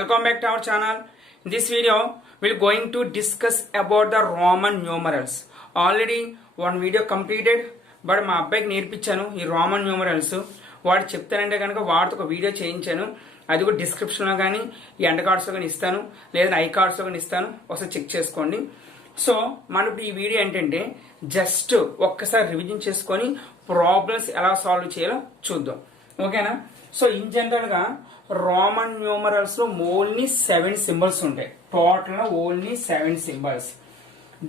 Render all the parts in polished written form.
Welcome back to our channel. In this video, we are going to discuss about the Roman numerals. Already one video completed, but మా అబ్బాయికి నేర్పించాను ఈ Roman numerals. వాడు చెప్తానంటే కనుక వాడితో ఒక వీడియో చేయించాను. అది కూడా డిస్క్రిప్షన్లో కానీ ఈ ఎండ్ కార్డ్స్లో కానీ ఇస్తాను, లేదా ఐ కార్డ్స్లో కానీ ఇస్తాను. ఒకసారి చెక్ చేసుకోండి. సో మనకు ఈ వీడియో ఏంటంటే జస్ట్ ఒక్కసారి రివిజన్ చేసుకొని ప్రాబ్లమ్స్ ఎలా సాల్వ్ చేయాలో చూద్దాం. ఓకేనా? సో ఇన్ జనరల్ గా రోమన్ న్యూమరల్స్ లో ఓన్లీ 7 సింబల్స్ ఉంటాయి. టోటల్ ఓన్లీ 7 symbols.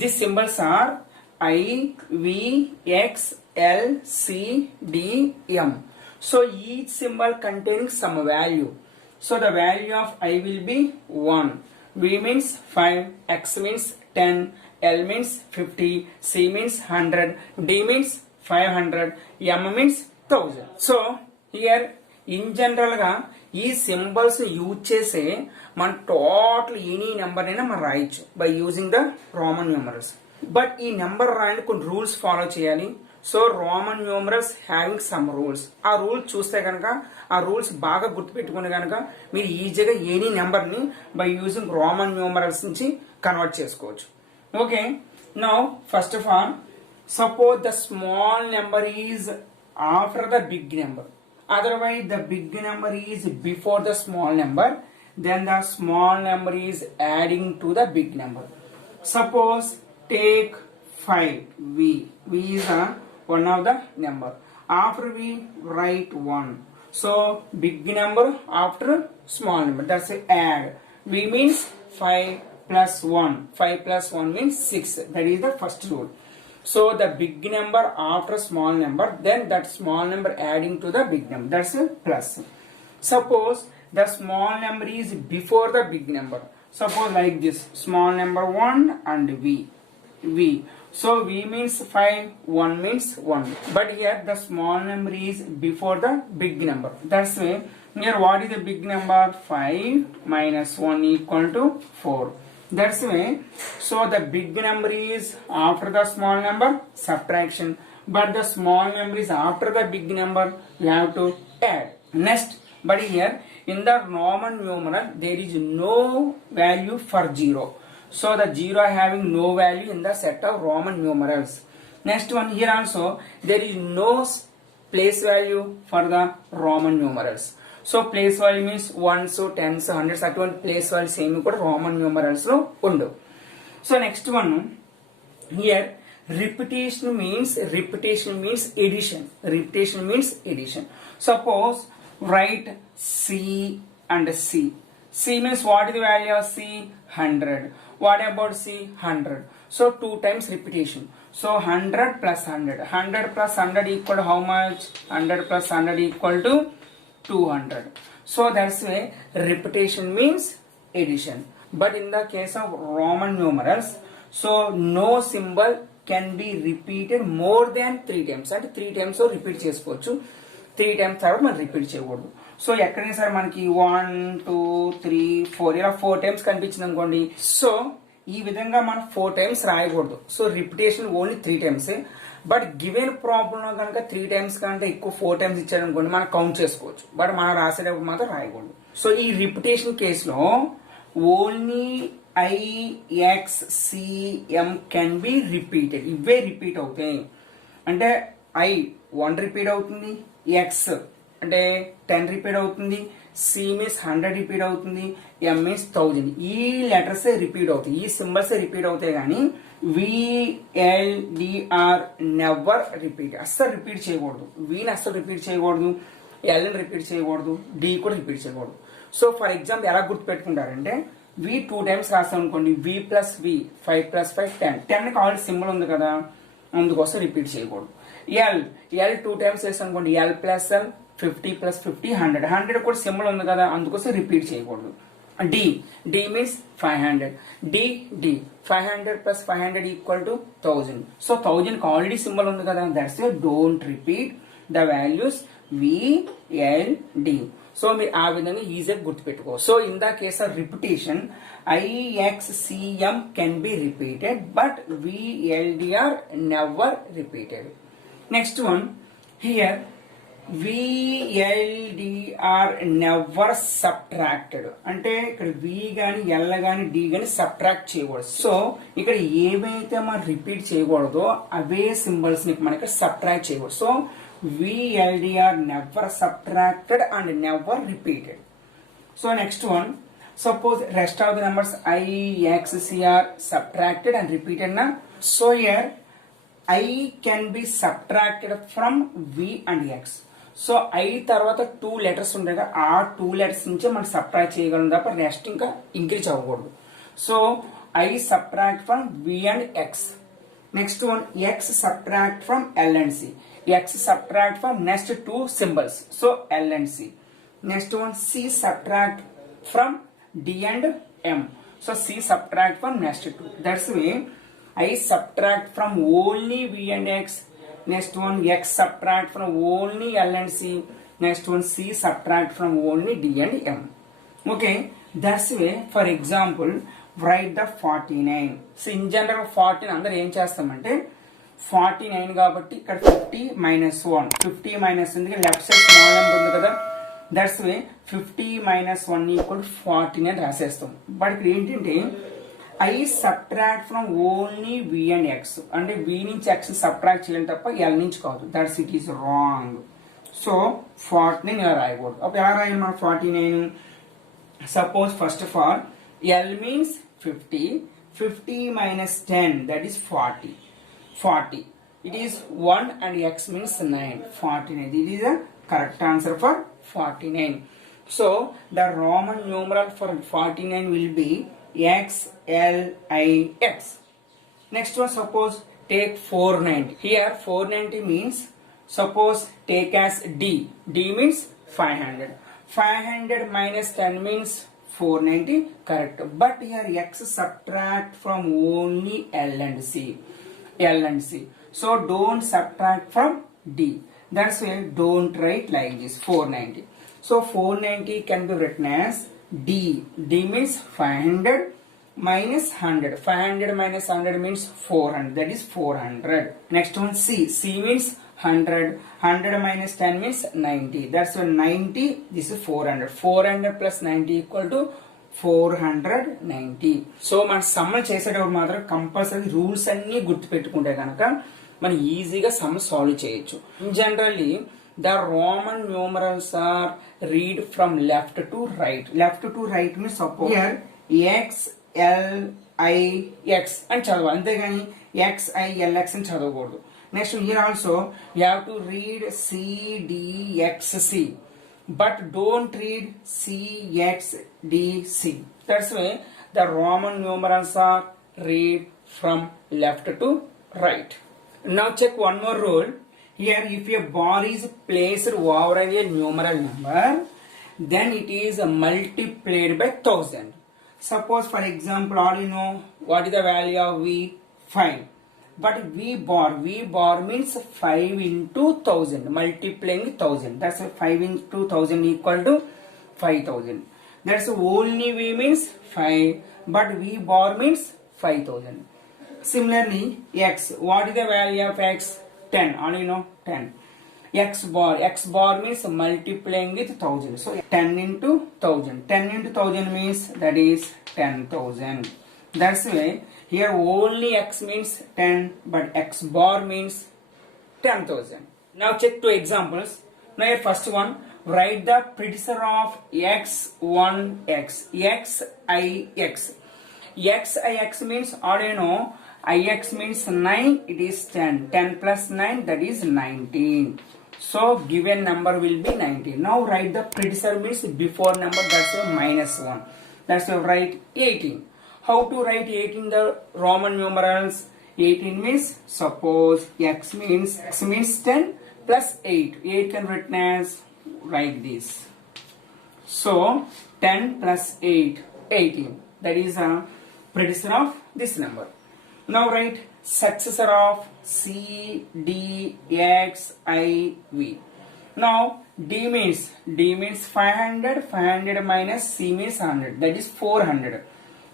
This symbols are I, V, X, L, C, D, M. So each symbol containing some value. So the value of I will be 1. V means 5, X means 10, L means 50, C means 100, D means 500, M means 1000. So here in general గా ఈ symbols use చేసే మన total any number అయినా మనం రాయొచ్చు by using the Roman numerals. But ఈ number రాయడానికి కొన్ని రూల్స్ ఫాలో చేయాలి. So Roman numerals having some rules. ఆ రూల్స్ చూస్తే కనుక ఆ రూల్స్ బాగా గుర్తుపెట్టుకుని కనుక మీరు ఈజీగా ఎనీ నెంబర్ ని బై యూజింగ్ రోమన్ న్యూమరల్స్ నుంచి కన్వర్ట్ చేసుకోవచ్చు. Okay, now first of all suppose the small number is after the big number. Otherwise, the big number is before the small number, then the small number is adding to the big number. Suppose take 5, V. V is one of the number. After V, write 1. So, big number after small number. That's add. V means 5 plus 1. 5 plus 1 means 6. That is the first rule. So the big number after small number, then that small number adding to the big number. That's a plus. Suppose the small number is before the big number. Suppose like this, small number 1 and V. So V means 5, 1 means 1. But here the small number is before the big number. That's why here what is the big number? 5 minus 1 equal to 4. That's why, so the big number is after the small number, subtraction. But the small number is after the big number, you have to add. Next, but here in the Roman numeral, there is no value for 0. So the 0 having no value in the set of Roman numerals. Next one, here also, there is no place value for the Roman numerals. So place value means 1s, 10s, 100s అటువంటి place values ఏమి కూడా Roman numerals లో ఉండవు. So next one here repetition means addition. Suppose write C and C. C means what is the value of C? 100. What about C? 100. So 2 times repetition. So 100 plus 100. 100 plus 100 equal to how much? 100 plus 100 equal to 200. So that's why repetition means addition. But in the case of Roman numerals, so no symbol can be repeated more than 3 times. అంటే 3 times repeat చేసుకోవచ్చు. 3 times తర్వాత మనం రిపీట్ చేయకూడదు. సో ఎక్కడైనా సరే మనకి 1, 2, 3, 4 ఇలా 4 times కనిపించింది అనుకోండి. సో ఈ విధంగా మనం 4 times రాయకూడదు. So repetition only 3 times. But given problem లో కనుక 3 times కంటే ఎక్కువ 4 times ఇచ్చారనుకోండి మనం కౌంట్ చేసుకోవచ్చు. బట్ మనం రాసేటప్పుడు మాత్రం రాయకూడదు. సో ఈ రిపిటేషన్ కేసులో only I, X, C, M can be repeated. ఇవే రిపీట్ అవుతాయి. అంటే I 1 రిపీట్ అవుతుంది, X అంటే 10 రిపీట్ అవుతుంది, C మీన్స్ 100 రిపీట్ అవుతుంది, M మీన్స్ 1000. ఈ లెటర్స్ రిపీట్ అవుతాయి, ఈ సింబల్స్ రిపీట్ అవుతాయి. కానీ VLDR నెవర్ రిపీట్. అస్సలు రిపీట్ చేయకూడదు. వీని అస్సలు రిపీట్ చేయకూడదు, ఎల్ రిపీట్ చేయకూడదు, డి కూడా రిపీట్ చేయకూడదు. సో ఫర్ ఎగ్జాంపుల్ ఎలా గుర్తుపెట్టుకుంటారంటే V 2 times రాస్తాం అనుకోండి, V plus V 5 plus 5 10. 10 కి ఆల్రెడీ సింబల్ ఉంది కదా, అందుకోసం రిపీట్ చేయకూడదు. L 2 times వేస్తాం అనుకోండి, L plus L 50 plus 50 100. 100 కూడా సింబల్ ఉంది కదా, అందుకోసం రిపీట్ చేయకూడదు. D means 500. D 500 plus 500 equal to 1000. So 1000 కి ఆల్రెడీ సింబల్ ఉంది కదా, that's why don't repeat the values V, L, D. So మీరు ఆ విధంగా ఈజీగా గుర్తుపెట్టుకో. So in the case of repetition I, X, C, M can be repeated but V, L, D are never repeated. Next one here VLDR never subtracted అంటే ఇక్కడ V గాని L గాని D గాని సబ్ట్రాక్ట్ చేయకూడదు. సో ఇక్కడ ఏవైతే మనం రిపీట్ చేయకూడదో అవే సింబల్స్ ని మనకి సబ్ట్రాక్ట్ చేయకూడదు. So VLDR never subtracted and never repeated. So next one, suppose rest of the numbers I, X, C are subtracted and repeated na. So here I can be subtracted from V and X. So I తర్వాత 2 లెటర్స్ ఉంటాయి కదా, ఆ 2 లెటర్స్ నుంచే మనం సబ్ట్రాక్ట్ చేయగలం తప్ప రెస్ట్ ఇంకా ఇంక్రీజ్ అవ్వకూడదు. So I subtract from V and X. Next one, X subtract from L and C. X subtract from next 2 symbols. So L and C. Next one, C subtract from D and M. So C subtract from next 2. That's way I subtract from only V and X. Next one, X subtract from only L and C. Next one, C subtract from only D and M. Okay, that's way. For example, write the 49. So in general 14 అందరూ ఏం చేస్తామంటే 49 కాబట్టి ఇక్కడ 50 minus 1. 50 minus ఎందుకంటే left side small number ఉంది కదా, that's way 50 minus 1 ఈక్వల్ 14 అని రాసేస్తాం. బట్ ఇక్కడ ఏంటంటే I subtract from only V and X. అంటే V నుంచి X సబ్ట్రాక్ట్ చేయాలి తప్ప L నుంచి కాదు. That's it is wrong. So 49 ఇలా రాయకూడదు. అప్పుడు ఎలా రాయాలి మనం 49? Suppose first of all L means 50. 50 minus 10 that is 40. 40. It is 1 and X means 9. 49. It is the correct answer for 49. So the Roman numeral for 49 will be XLIX. Next one, suppose take 490. Here 490 means, suppose take as D. D means 500. 500 minus 10 means 490. Correct. But here X subtract from only L and C. L and C. So don't subtract from D. That's why don't write like this 490. So 490 can be written as D. D means 500 minus 100. 500 minus 100 means 400. That is 400. Next one, C. C means 100. 100 minus 10 means 90. That's why 90. This is 400. 400 plus 90 equal to 490. సో మనం సమ్ చేసేటప్పుడు మాత్రం compulsory rules అన్ని గుర్తుపెట్టుకుంటే కనుక మనం ఈజీగా some solve చేయొచ్చు. Generally the Roman numerals are read from left to right. Left to right means suppose here X L I X అని చదవాలి, అంతేగాని X I L X అని చదవకూడదు. Next here also you have to read C D X C, but don't read C X D C. That's why the Roman numerals are read from left to right. Now check one more rule. Here if a bar is placed over a numeral number, then it is multiplied by 1000. Suppose for example, all you know what is the value of V? 5. But V bar means 5 into 1000, multiplying 1000. That's why 5 into 1000 equal to 5000. That's only V means 5, but V bar means 5000. Similarly, X, what is the value of X? 10, all you know 10. X bar means multiplying with 1000. So 10 into 1000. 10 into 1000 means that is 10,000. That's why here only X means 10, but X bar means 10,000. Now check two examples. Now here first one, write the predecessor of X1X. XIX. XIX means all you know. Ix means 9, it is 10. 10 plus 9, that is 19. So given number will be 19. Now write the predecessor means before number, that's a minus 1. That's why write 18. How to write 18 the Roman numerals? 18 means, suppose X means 10 plus 8. 8 can written as like this. So 10 plus 8, 18. That is a predecessor of this number. Now write successor of C, D, X, I, V. Now D means 500. 500 minus C means 100. That is 400.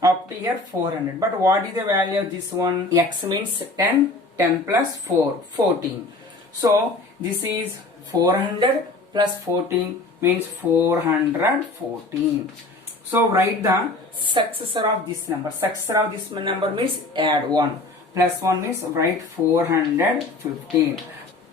Up to here 400. But what is the value of this one? X means 10. 10 plus 4, 14. So This is 400 plus 14 means 414. So write the successor of this number. Successor of this number means add 1. Plus 1 means write 415.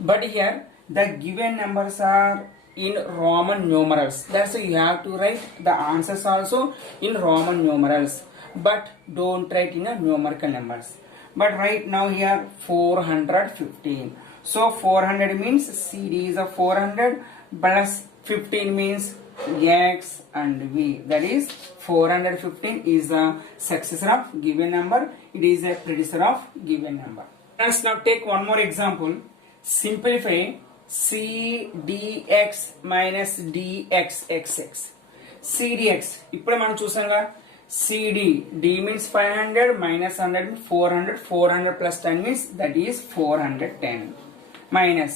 But here the given numbers are in Roman numerals. That's why you have to write the answers also in Roman numerals. But don't write in a numerical numbers. But right now here 415. So 400 means CD is a 400 plus 15 means X and V. That is 415 is the successor of given number. It is a predecessor of given number. Let's now take one more example. Simplify C dx minus dxxx. C dx. ఇప్పుడు మనం చూసాంగా CD. D means 500 minus 100 means 400. 400 plus 10 means that is 410. Minus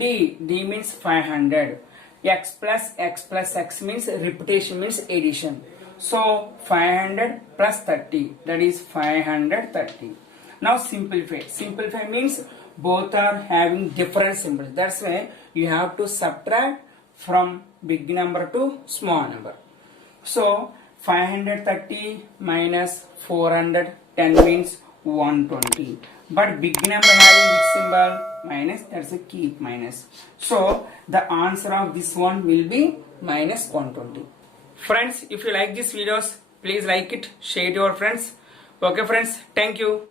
D. D means 500. X plus x means repetition means addition. So 500 plus 30 that is 530. Now simplify. Simplify means both are having different symbols. That's why you have to subtract from big number to small number. So 530 minus 410 means 120. But big number having which symbol? Minus, that's a keep minus. So the answer of this one will be minus 120. Friends, if you like these videos, please like it, share it to your friends. Okay friends, thank you.